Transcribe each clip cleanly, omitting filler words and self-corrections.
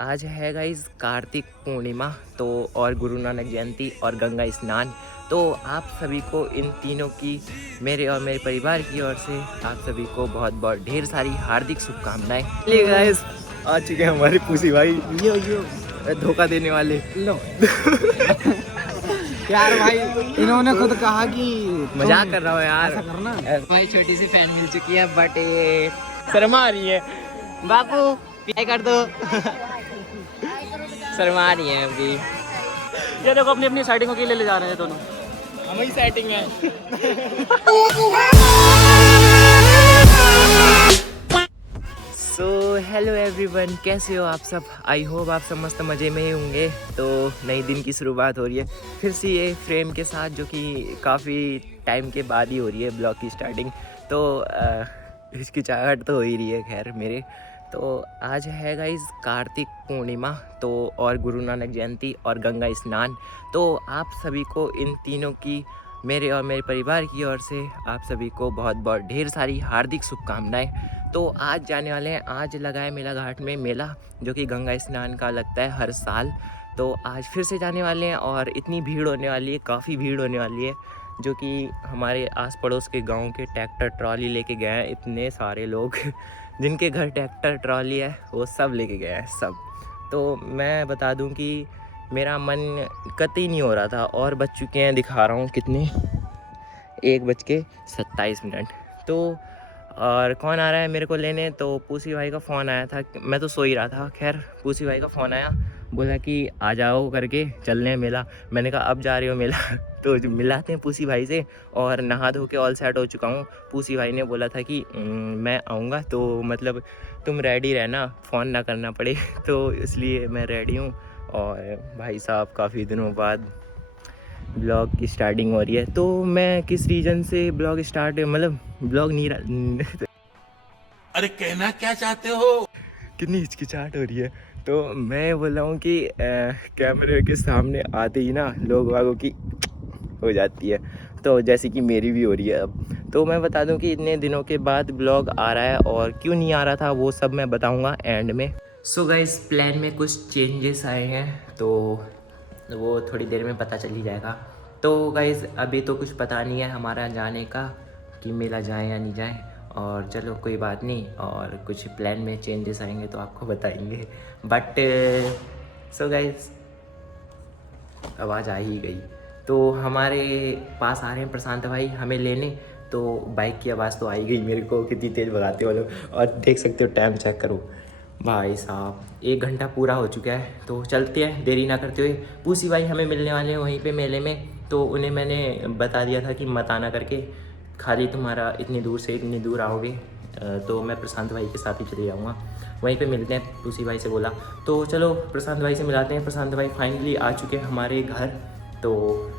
आज है गाइस कार्तिक पूर्णिमा तो और गुरु नानक जयंती और गंगा स्नान। तो आप सभी को इन तीनों की मेरे और मेरे परिवार की ओर से आप सभी को बहुत बहुत ढेर सारी हार्दिक शुभकामनाएं। चलिए गाइस आ चुके हैं हमारे पूसी भाई, यो धोखा देने वाले लो यार भाई इन्होंने खुद कहा कि मजाक कर रहा हूँ यार। ऐसा करना भाई छोटी सी फैन मिल चुकी है बट ये शर्मा रही है। बापू क्या कर दो शर्मा रही है अभी। ये देखो अपनी अपनी साइडिंग के लिए ले जा रहे हैं दोनों। हमारी सेटिंग है। सो हेलो एवरीवन, कैसे हो आप सब? आई होप आप सब मस्त मज़े में ही होंगे। तो नई दिन की शुरुआत हो रही है फिर से ये फ्रेम के साथ, जो कि काफ़ी टाइम के बाद ही हो रही है ब्लॉग की स्टार्टिंग। तो हिचकिचाहट तो हो ही रही है खैर मेरे। तो आज है गाइस कार्तिक पूर्णिमा तो और गुरु नानक जयंती और गंगा स्नान। तो आप सभी को इन तीनों की मेरे और मेरे परिवार की ओर से आप सभी को बहुत बहुत ढेर सारी हार्दिक शुभकामनाएं। तो आज जाने वाले हैं, आज लगा है मेला घाट में मेला, जो कि गंगा स्नान का लगता है हर साल। तो आज फिर से जाने वाले हैं और इतनी भीड़ होने वाली है, काफ़ी भीड़ होने वाली है, जो कि हमारे आस पड़ोस के गांव के ट्रैक्टर ट्रॉली लेके गए हैं। इतने सारे लोग जिनके घर ट्रैक्टर ट्रॉली है वो सब लेके गए हैं सब। तो मैं बता दूं कि मेरा मन कतई नहीं हो रहा था और बज चुके हैं, दिखा रहा हूँ कितने, 1:27। तो और कौन आ रहा है मेरे को लेने? तो पूसी भाई का फ़ोन आया था, मैं तो सो ही रहा था। खैर पूसी भाई का फ़ोन आया, बोला कि आ जाओ करके चलने मेला। मैंने कहा अब जा रहे हो मेला? तो मिलाते हैं पूसी भाई से। और नहा धो के ऑल सेट हो चुका हूँ। पूसी भाई ने बोला था कि मैं आऊँगा, तो मतलब तुम रेडी रहना, फ़ोन ना करना पड़े। तो इसलिए मैं रेडी हूँ। और भाई साहब काफ़ी दिनों बाद ब्लॉग की स्टार्टिंग हो रही है। तो मैं किस रीज़न से ब्लॉग स्टार्ट, मतलब ब्लॉग नहीं अरे कहना क्या चाहते हो? कितनी हिचकिचाहट हो रही है। तो मैं बोल रहा हूँ कि कैमरे के सामने आते ही ना लोग वागों की हो जाती है, तो जैसे कि मेरी भी हो रही है अब। तो मैं बता दूं कि इतने दिनों के बाद ब्लॉग आ रहा है और क्यों नहीं आ रहा था वो सब मैं बताऊंगा एंड में। सो गाइस प्लान में कुछ चेंजेस आए हैं, तो वो थोड़ी देर में पता चल ही जाएगा। तो गाइस अभी तो कुछ पता नहीं है हमारा जाने का, कि मेला जाए या नहीं जाए। और चलो कोई बात नहीं, और कुछ प्लान में चेंजेस आएंगे तो आपको बताएंगे। बट सो गाइस आवाज़ आ ही गई। तो हमारे पास आ रहे हैं प्रशांत भाई हमें लेने। तो बाइक की आवाज़ तो आई गई मेरे को, कितनी तेज़ भगाते हो लोग। और देख सकते हो टाइम चेक करो भाई साहब, 1 घंटा पूरा हो चुका है। तो चलते हैं देरी ना करते हुए। पूसी भाई हमें मिलने वाले हैं वहीं पे मेले में। तो उन्हें मैंने बता दिया था कि मत आना करके, खाली तुम्हारा इतनी दूर से इतनी दूर आओगे तो मैं प्रशांत भाई के साथ ही चले जाऊँगा, वहीं पे मिलते हैं, पूसी भाई से बोला। तो चलो प्रशांत भाई से मिलाते हैं। प्रशांत भाई फाइनली आ चुके हैं हमारे घर, तो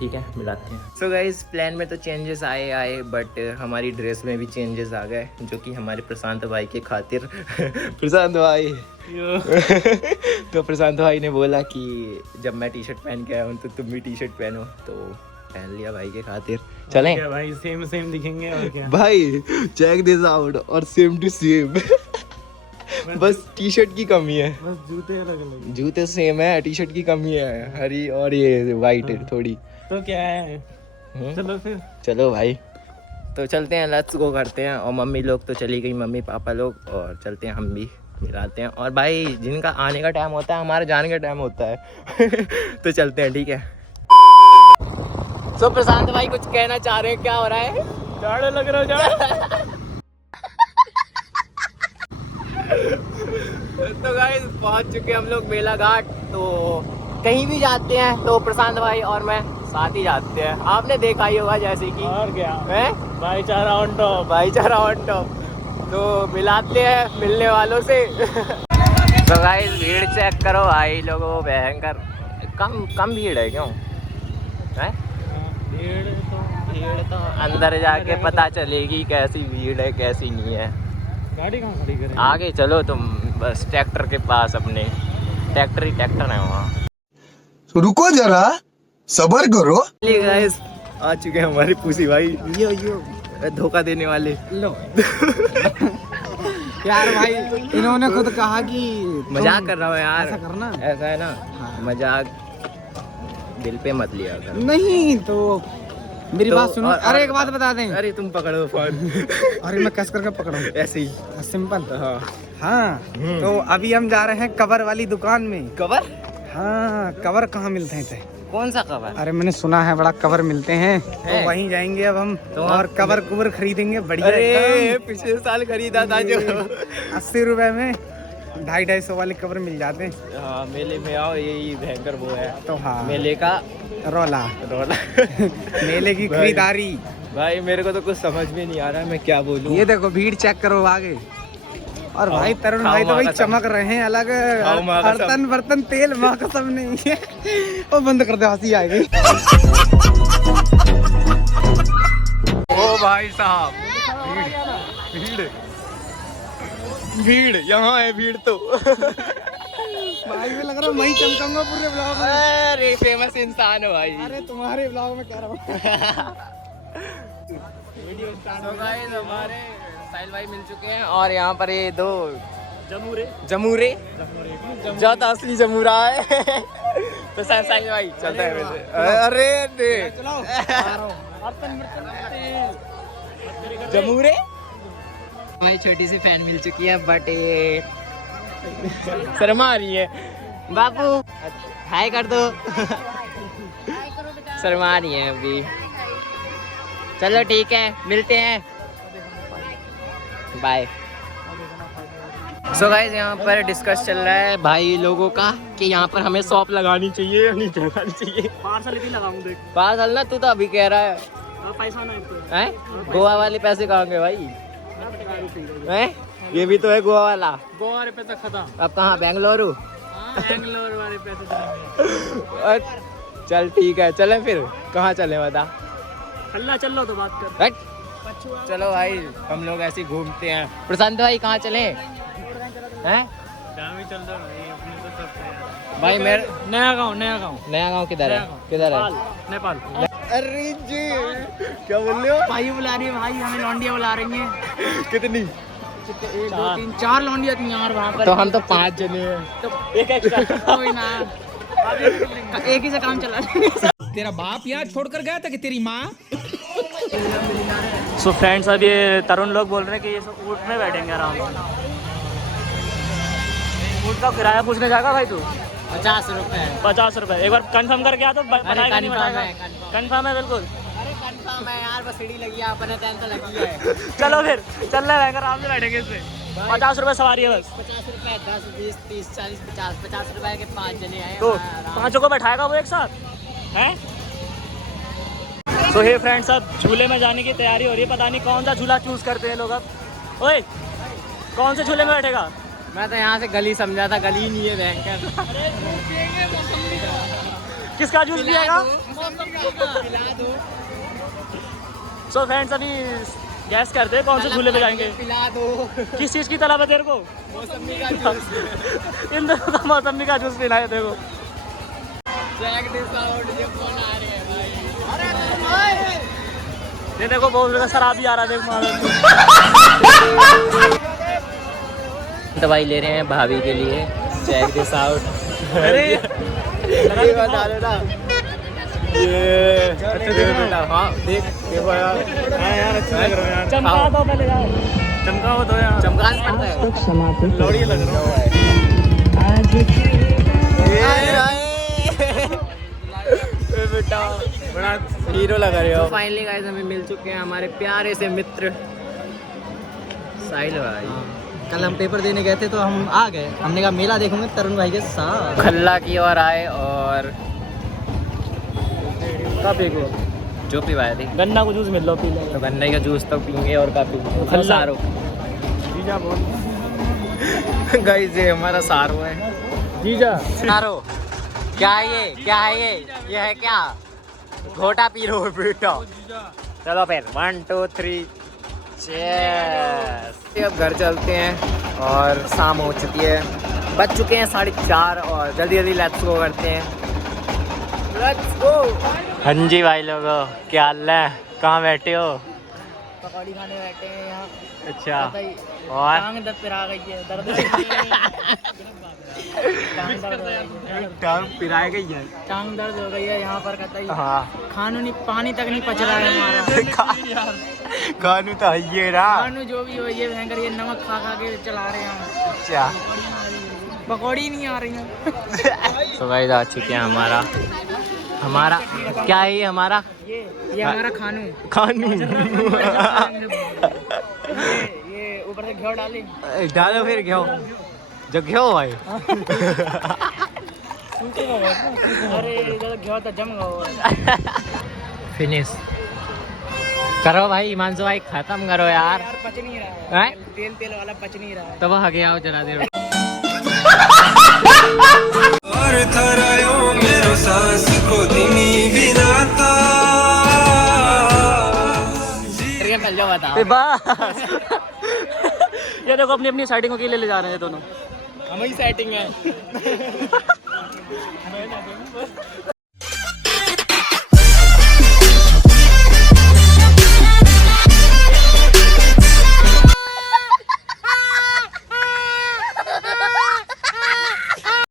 ठीक है मिलाते हैं। सो गाइस प्लान में तो चेंजेस आए बट हमारी ड्रेस में भी चेंजेस आ गए, जो कि हमारे प्रशांत भाई के खातिर। प्रशांत भाई तो प्रशांत भाई ने बोला कि जब मैं टी शर्ट पहन के आया हूँ तो तुम भी टी शर्ट पहनो, तो पहन लिया भाई के खातिर। चलें क्या भाई, सेम दिखेंगे और क्या भाई, चेक दिस आउट और सेम टू सेम। बस टी शर्ट की कमी है, बस जूते अलग। जूते सेम है, टी शर्ट की कमी है हरी और ये वाइट है थोड़ी। तो क्या है, चलो फिर चलो भाई तो चलते हैं, लेट्स गो करते हैं। और मम्मी लोग तो चली गई, मम्मी पापा लोग, और चलते हैं हम भी मिलाते हैं। और भाई जिनका आने का टाइम होता है हमारा जाने का टाइम होता है। तो चलते हैं, ठीक है। तो प्रशांत भाई कुछ कहना चाह रहे हैं, क्या हो रहा है? जाड़े लग रहा है, जाड़े। तो गाइस पहुंच चुके हम लोग मेला घाट। तो कहीं भी जाते हैं तो प्रशांत भाई और मैं साथ ही जाते हैं, आपने देखा ही होगा जैसे कि। और क्या है भाईचारा ऑन टॉप, भाईचारा ऑन टॉप। तो मिलाते हैं मिलने वालों से। तो गाइस भीड़ चेक करो भाई, लोगों भयंकर कम भीड़ है क्यों है? भीड़ तो अंदर जाके पता चलेगी कैसी भीड़ है कैसी नहीं है। गाड़ी कहाँ खड़ी करें? आगे चलो तुम, बस ट्रैक्टर के पास, अपने ट्रैक्टर ही ट्रैक्टर है वहाँ। तो रुको जरा, सब्र करो। गाइस आ चुके हैं हमारे पूसी भाई, यो धोखा देने वाले लो। यार भाई इन्होंने खुद कहा कि मजाक कर रहा हूँ यार, ऐसा करना। ऐसा है ना, मजाक दिल पे मत लिया कर। नहीं तो मेरी तो बात सुनो। और अरे एक बात बता दें। अरे तुम पकड़ो फोन। अरे मैं कस करके पकड़ूं ऐसे ही। सिंपल। हाँ हाँ तो अभी हम जा रहे हैं कवर वाली दुकान में। कवर? हाँ कवर कहाँ मिलते हैं थे? कौन सा कवर? अरे मैंने सुना है बड़ा कवर मिलते हैं, है? तो वहीं जाएंगे अब हम तो और कवर कुवर खरीदेंगे बढ़िया। अरे पिछले साल खरीदा था जो 80 रुपए में 250-250 वाले कवर मिल जाते हैं। हाँ मेले में आओ, यही भयंकर वो है तो हाँ मेले का रौला रोला। मेले की भाई। खरीदारी। भाई मेरे को तो कुछ समझ में नहीं आ रहा है, मैं क्या बोलूं। ये देखो भीड़ चेक करो आगे। और भाई तरुण खाओ भाई तो माँ भाई कसम। चमक रहे हैं अलग। खाओ माँ कसम। बर्तन बर्तन तेल माँ कसम नहीं है। वो बंद कर दे, हंसी आएगी। ओ भाई साहब, भीड़ भीड़ यहाँ है, भीड़ तो। भाई में लग रहा है मैं ही चमकाऊंगा पूरे ब्लॉग में। अरे फेमस इंसान हो भाई। अरे तुम्हारे ब्लॉग में कह रहा हूँ। तो गाइस हमारे साहिल भाई मिल चुके हैं और यहाँ पर ये दो जमूरे ज्यादा असली जमूरा है। तो साहिल भाई चलता है वैसे। अरे दे जमूरे हमारी छोटी सी फैन मिल चुकी है, बट ये शर्मा रही है। बाबू हाय कर दो। शर्मा रही है अभी। चलो ठीक है, मिलते हैं, बाय। सो गाइस यहाँ पर डिस्कस चल रहा है भाई लोगों का कि यहाँ पर हमें शॉप लगानी चाहिए या नहीं लगानी चाहिए। पार्सल भी लगाऊं देख। पागल ना, तू तो अभी कह रहा है। पैसा नहीं तो हैं? गोवा वाले पैसे कहाँ गए भाई? हैं? ये भी तो है गोवा वाला। गोवा वाले पैसा खत्म। अब कहाँ, बेंगलुरु? बेंगलोर वाले पैसे चलेंगे। चल ठीक है, चले फिर। कहाँ चले बता? अल्लाह चल लो तो बात कर। हट। चलो भाई हम लोग ऐसे ही घूमते हैं। प्रशांत भाई कहाँ चले हैं? चल दो भाई मेरे नया गांव नया गांव किधर है? किधर है? नेपाल। अरे जी क्या बोल रहे हो? भाई बुला रही है भाई, हमें लौंडिया बुला रही है। कितनी? 1 2 3 4 लौंडिया थी यार वहाँ पर। तो हम तो 5 जने हैं। एक एक्स्ट्रा। कोई ना, एक ही से काम चला। तेरा बाप यहाँ छोड़कर गया था कि तेरी माँ? सो फ्रेंड्स अब ये तरुण लोग बोल रहे हैं कि ये सब ऊँट में बैठेंगे आराम से। ऊँट का किराया पूछने जाएगा भाई तू? 50 रुपए। 50 रुपए। एक बार कंफर्म करके आ तो बताएगा नहीं बताएगा? कंफर्म है बिल्कुल। अरे कंफर्म है यार, बस सीढ़ी लगी है, अपने टाइम तो लगी है। चलो फिर चल रहे हैं, आराम से बैठेंगे इसमें। 50 रुपए सवारी है बस। 50 रुपए 10 20 30 40 50 50 रुपए के 5 जने आए। तो 5 को बैठाएगा वो एक साथ हैं? तो हे फ्रेंड्स अब झूले में जाने की तैयारी हो रही है। पता नहीं कौन सा झूला चूज करते हैं लोग अब। ओए कौन से झूले में बैठेगा? मैं तो यहाँ से गली समझा था, गली नहीं है भयंकर। किसका जूस पिएगा? सो फ्रेंड्स अभी गैस करते हैं कौन से झूले पे जाएंगे। पिला दो। किस चीज़ की तलब है तेरे को? मौसमी का जूस। इन दोनों का मौसमी का जूस पीना है तेरे को। चेक दिस आउट, ये कौन आ रहे हैं भाई? ये देखो बहुत शराब भी आ रहा है, देख मारो। दवाई ले रहे हैं भाभी के लिए। Check this out. अरे ये बता दो ना। ये अच्छा देख बेटा। हाँ देख देखो यार। हाँ यार अच्छा लग रहा है यार। चमका दो पहले यार, चमका हो तो यार। चमकान पड़ता है। लोड़ी लग रहा है। ये बेटा बड़ा हीरो लग रहे हो। फाइनली गाइस हमें मिल चुके हैं हमारे प्यारे से मित्र साहिल भाई। कल हम पेपर देने गए थे तो हम आ गए, हमने कहा मेला देखूंगे तरुण भाई के साथ। खल्ला की ओर आए और का पी को जो पिवाए थी गन्ना को जूस मिल लो पी लो। तो गन्ने का जूस तो पीएंगे और का पीएंगे। खल्ला। सारो जीजा बोल। गाइस ये हमारा सारो है। जीजा सारो क्या है ये? क्या है ये है क्या? घोटा पी लो बेटा। चलो फिर 1 2 3 चीयर्स। अब घर चलते हैं और शाम हो चुकी है, बज चुके हैं 4:30 और जल्दी जल्दी लेट्स गो करते हैं। Let's go. हाँ जी भाई लोगों क्या हाल है, कहाँ बैठे हो? पकौड़ी खाने बैठे हैं यहाँ। अच्छा और टांग दर्द पिरा गई है, दर्द टांग पिराई गई है। टांग दर्द हो गई है यहाँ पर कतई। हाँ खानू नहीं, पानी तक नहीं पच रहा है हमारा। खानू तो ये रहा। खानू जो भी हो ये भयंकर, ये नमक खा खा के चला रहे हैं हम। अच्छा पकौड़ी नहीं आ रही है। तो गाइस आ चुके हैं हमारा क्या है ये हमारा ये हमारा खानू। खानू ये ऊपर से घ्यो डाले। डालो फिर घ्यो जो घ्यो भाई। अरे इधर घ्यो तो जम गया। फिनिश करो भाई हिमांशु भाई, खत्म करो यार। पच नहीं रहा हैं? है, तेल तेल वाला पच नहीं रहा है। तो वह गया जला दे। और थरायो मेरो सांस को दिनी बिनाता। पहले जाओ बता। बस ये देखो अपनी अपनी साइडिंग के लिए ले जा रहे हैं दोनों। हमारी सेटिंग है।